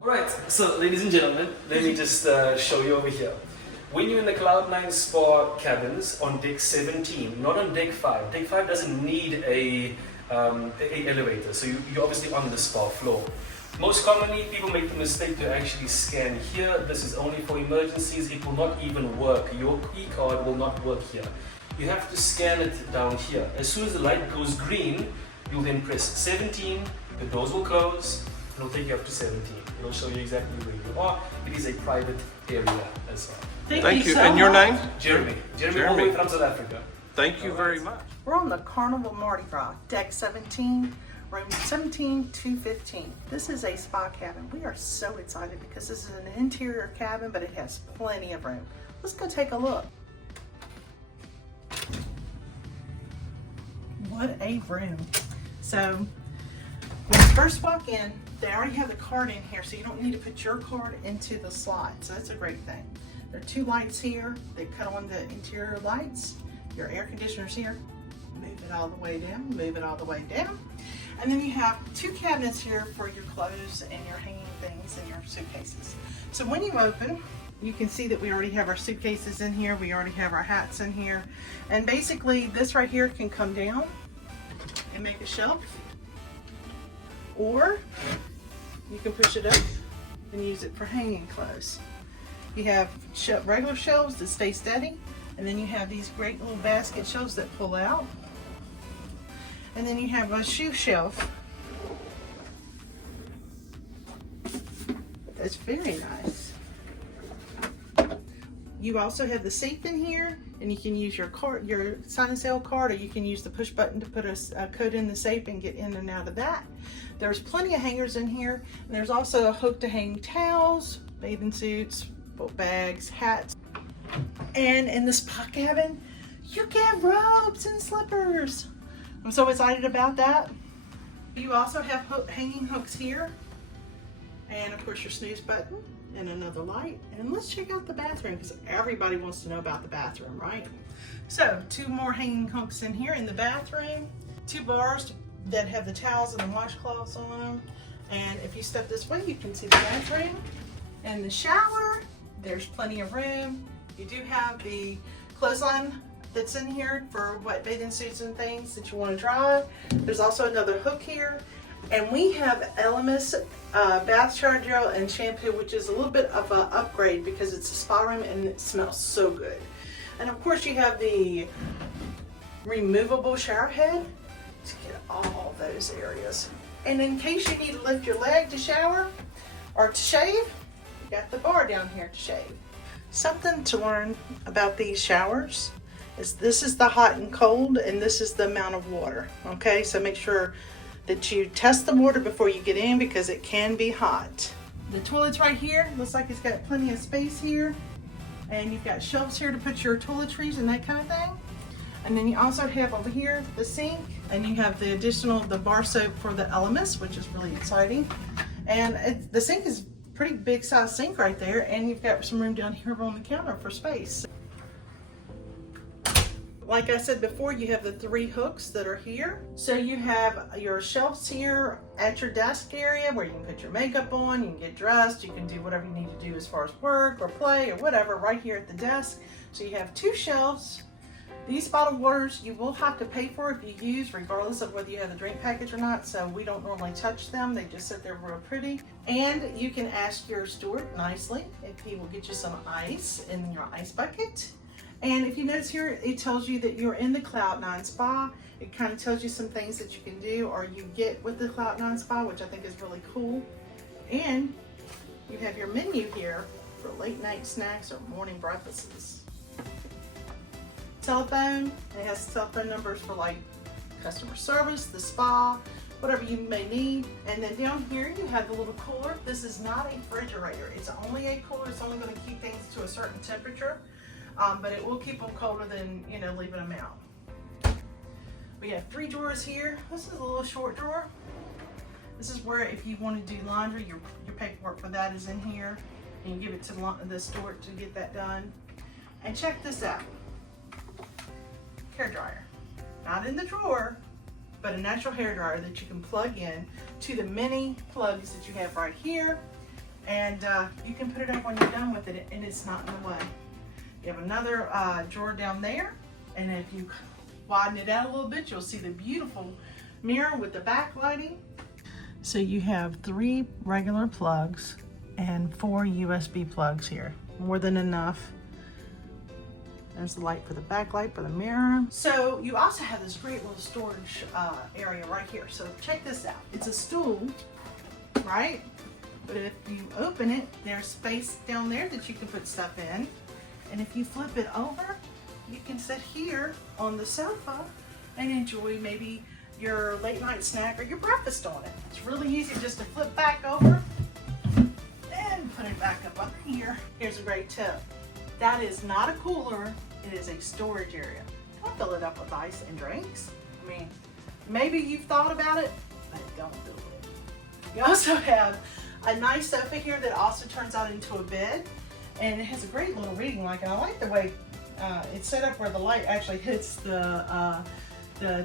Alright, so ladies and gentlemen, let me just show you over here. When you're in the Cloud9 Spa cabins on deck 17, not on deck 5. Deck 5 doesn't need a elevator, so you're obviously on the spa floor. Most commonly, people make the mistake to actually scan here. This is only for emergencies. It will not even work. Your e-card will not work here. You have to scan it down here. As soon as the light goes green, you'll then press 17, the doors will close, and it'll take you up to 17. It'll show you exactly where you are. It is a private area as well. Thank you. So And your much. name? Jeremy all the way from South Africa. Thank you very much. We're on the Carnival Mardi Gras, deck 17, room 17215. This is a spa cabin. We are so excited because this is an interior cabin, but it has plenty of room. Let's go take a look. What a room. So when you first walk in, they already have the card in here, so you don't need to put your card into the slot. So that's a great thing. There are two lights here. They cut on the interior lights. Your air conditioner's here. Move it all the way down, move it all the way down. And then you have two cabinets here for your clothes and your hanging things and your suitcases. So when you open, you can see that we already have our suitcases in here. We already have our hats in here. And basically this right here can come down and make a shelf. Or you can push it up and use it for hanging clothes. You have regular shelves that stay steady, and then you have these great little basket shelves that pull out. And then you have a shoe shelf. That's very nice. You also have the safe in here, and you can use your card, your sign and sale card, or you can use the push button to put a code in the safe and get in and out of that. There's plenty of hangers in here. And there's also a hook to hang towels, bathing suits, boat bags, hats. And in the spa cabin, you get robes and slippers. I'm so excited about that. You also have hanging hooks here. And of course your snooze button and another light. And let's check out the bathroom because everybody wants to know about the bathroom, right? So two more hanging hooks in here in the bathroom. Two bars that have the towels and the washcloths on them. And if you step this way, you can see the bathroom and the shower. There's plenty of room. You do have the clothesline that's in here for wet bathing suits and things that you want to dry. There's also another hook here. And we have Elemis bath shower gel and shampoo, which is a little bit of an upgrade because it's a spa room and it smells so good. And of course you have the removable shower head to get all those areas. And in case you need to lift your leg to shower or to shave, you got the bar down here to shave. Something to learn about these showers is this is the hot and cold, and this is the amount of water. Okay, so make sure that you test the water before you get in because it can be hot. The toilet's right here. Looks like it's got plenty of space here. And you've got shelves here to put your toiletries and that kind of thing. And then you also have over here the sink, and you have the additional, the bar soap for the Elemis, which is really exciting. And the sink is pretty big size sink right there, and you've got some room down here on the counter for space. Like I said before, you have the three hooks that are here. So you have your shelves here at your desk area where you can put your makeup on, you can get dressed, you can do whatever you need to do as far as work or play or whatever right here at the desk. So you have two shelves. These bottled waters you will have to pay for if you use, regardless of whether you have the drink package or not. So we don't normally touch them. They just sit there real pretty. And you can ask your steward nicely if he will get you some ice in your ice bucket. And if you notice here, it tells you that you're in the Cloud9 Spa. It kind of tells you some things that you can do or you get with the Cloud9 Spa, which I think is really cool. And you have your menu here for late night snacks or morning breakfasts. Telephone, it has cell phone numbers for like customer service, the spa, whatever you may need. And then down here you have the little cooler. This is not a refrigerator. It's only a cooler. It's only going to keep things to a certain temperature. But it will keep them colder than, you know, leaving them out. We have three drawers here. This is a little short drawer. This is where if you want to do laundry, your paperwork for that is in here. And you give it to the steward to get that done. And check this out. Hair dryer. Not in the drawer, but a natural hair dryer that you can plug in to the mini plugs that you have right here. and you can put it up when you're done with it, and it's not in the way. You have another drawer down there, and if you widen it out a little bit, you'll see the beautiful mirror with the backlighting. So you have 3 regular plugs and 4 USB plugs here. More than enough. There's the light for the backlight for the mirror. So you also have this great little storage area right here. So check this out. It's a stool, right? But if you open it, there's space down there that you can put stuff in. And if you flip it over, you can sit here on the sofa and enjoy maybe your late night snack or your breakfast on it. It's really easy just to flip back over and put it back up under here. Here's a great tip. That is not a cooler, it is a storage area. Don't fill it up with ice and drinks. I mean, maybe you've thought about it, but don't do it. You also have a nice sofa here that also turns out into a bed, and it has a great little reading light. And I like the way it's set up where the light actually hits the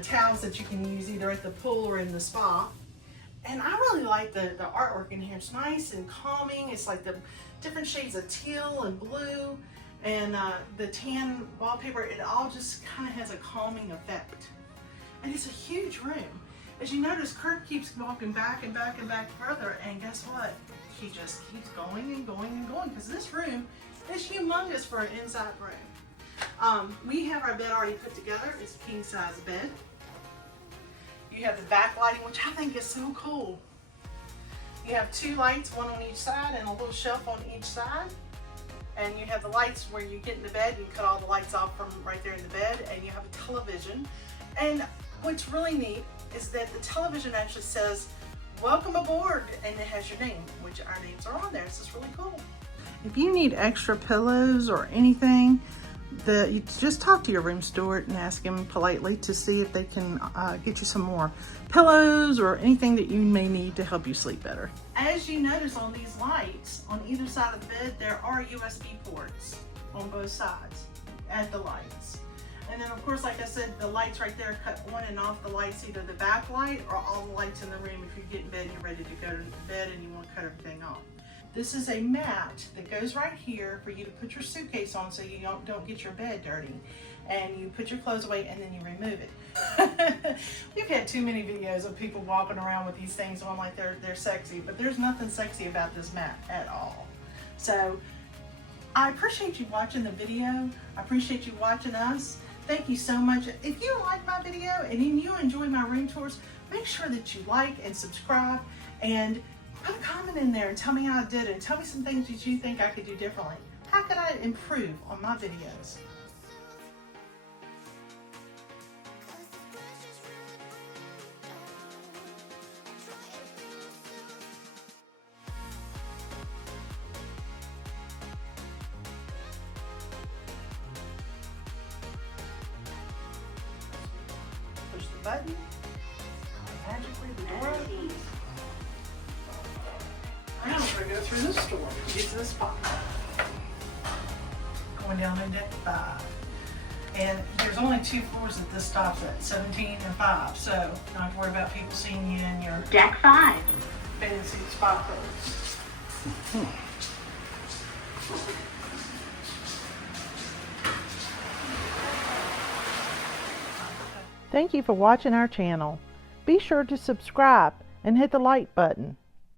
towels that you can use either at the pool or in the spa. And I really like the artwork in here. It's nice and calming. It's like the different shades of teal and blue and the tan wallpaper. It all just kind of has a calming effect. And it's a huge room. As you notice, Kurt keeps walking back and back and back further, and guess what? He just keeps going and going and going, because this room is humongous for an inside room. We have our bed already put together. It's a king size bed. You have the backlighting, which I think is so cool. You have 2 lights, one on each side and a little shelf on each side. And you have the lights where you get in the bed, you cut all the lights off from right there in the bed, and you have a television. And what's really neat is that the television actually says, "Welcome aboard," and it has your name, which our names are on there. It's just really cool. If you need extra pillows or anything, you just talk to your room steward and ask him politely to see if they can get you some more pillows or anything that you may need to help you sleep better. As you notice on these lights, on either side of the bed, there are USB ports on both sides at the lights. And then of course, like I said, the lights right there cut on and off the lights, either the back light or all the lights in the room. If you get in bed, you're ready to go to bed and you want to cut everything off. This is a mat that goes right here for you to put your suitcase on so you don't get your bed dirty. And you put your clothes away and then you remove it. We've had too many videos of people walking around with these things on like they're sexy, but there's nothing sexy about this mat at all. So I appreciate you watching the video. I appreciate you watching us. Thank you so much. If you like my video and you enjoy my room tours, make sure that you like and subscribe and put a comment in there and tell me how I did it. Tell me some things that you think I could do differently. How could I improve on my videos? Push the button. Magically the door opens. Now we're going to go through this door to get to the spot. Going down to deck 5. And there's only 2 floors that this stops at, 17 and 5. So you don't have to worry about people seeing you in your deck 5 fancy spa clothes. Thank you for watching our channel. Be sure to subscribe and hit the like button.